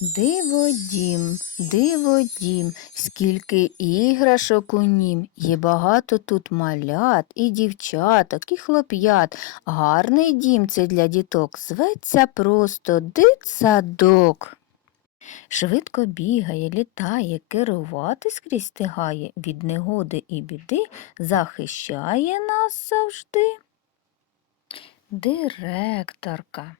Диво дім, диво дім, скільки іграшок у нім. Є багато тут малят, і дівчаток, і хлоп'ят. Гарний дім це для діток, зветься просто дитсадок. Швидко бігає, літає, керувати скрізь стигає, від негоди і біди захищає нас завжди. Директорка.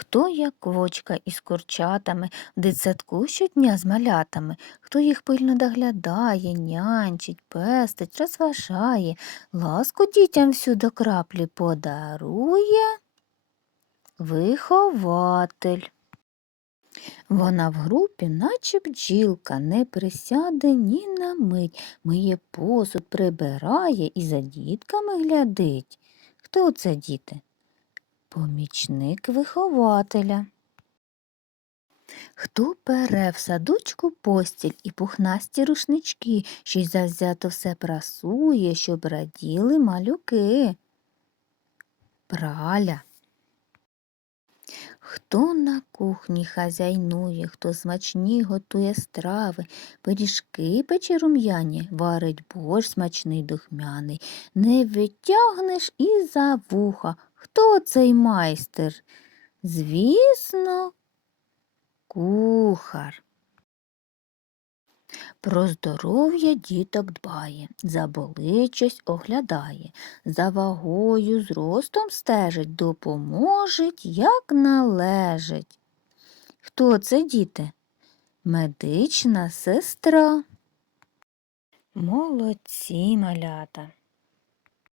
Хто як квочка із курчатами в дитсадку щодня з малятами, хто їх пильно доглядає, нянчить, пестить, розважає, ласку дітям всю до краплі подарує вихователь. Вона в групі, наче бджілка, не присяде ні на мить, миє посуд, прибирає і за дітками глядить. Хто це діти? Помічник вихователя. Хто пере в садочку постіль і пухнасті рушнички, що й завзято все прасує, щоб раділи малюки? Праля. Хто на кухні хазяйнує, хто смачні готує страви, пиріжки пече рум'яні, варить борщ смачний духмяний, не витягнеш і за вуха. Хто цей майстер? Звісно, кухар. Про здоров'я діток дбає, заболить щось оглядає, за вагою зростом стежить, допоможить, як належить. Хто це діти? Медична сестра. Молодці малята.